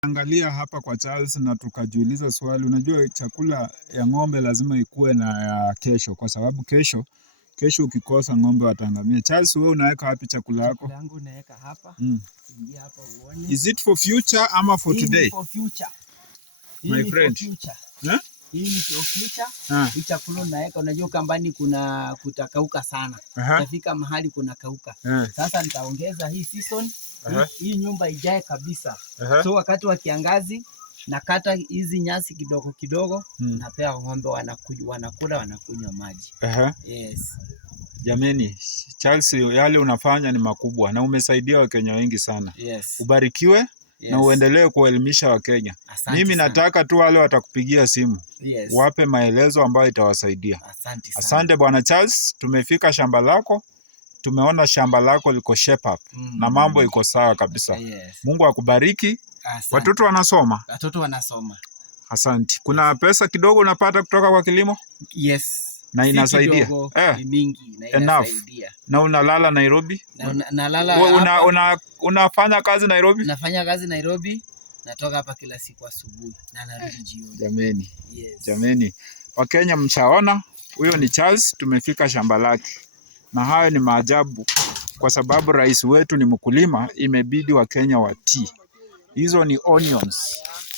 Angalia hapa kwa Charles na tukajiuliza swali, unajua chakula ya ng'ombe lazima ikuwe na ya kesho, kwa sababu kesho ukikosa ng'ombe wataangamia. Charles, wewe unaweka wapi chakula yako? Chakula yangu naweka hapa. Ingia hapa uone. Is it for future ama for today? For future. My friend. Hii ni for future. Hii chakula naweka, unajua kambani kutakauka sana. Itafika mahali kuna kauka. Sasa nitaongeza hii season. Hii nyumba ijae kabisa. So wakati wa kiangazi nakata hizi nyasi kidogo kidogo, napea ng'ombe wanakula wanakunywa maji. Yes. Jameni, Charles, yale unafanya ni makubwa na umesaidia Wakenya wengi sana. Yes. Ubarikiwe. Yes. Na uendelee kuelimisha Wakenya. Mimi nataka tu wale watakupigia simu. Yes. Wape maelezo ambayo itawasaidia. Asante Bwana Charles, tumefika shamba lako. Tumeona shamba lako liko shape up na mambo iko sawa kabisa. Yes. Mungu akubariki. Watoto wanasoma? Watoto wanasoma. Asante. Kuna pesa kidogo unapata kutoka kwa kilimo? Yes. Na inasaidia? Ni mingi na inasaidia. Na unalala Nairobi? Nalala unafanya kazi Nairobi? Nafanya kazi Nairobi. Natoka hapa kila siku asubuhi na narudi jioni. Jameni. Yes. Jameni. Wakenya mshaona, huyo ni Charles, tumefika shamba lake. Na hayo ni maajabu, kwa sababu rais wetu ni mkulima, imebidi Wakenya watii. Hizo ni onions.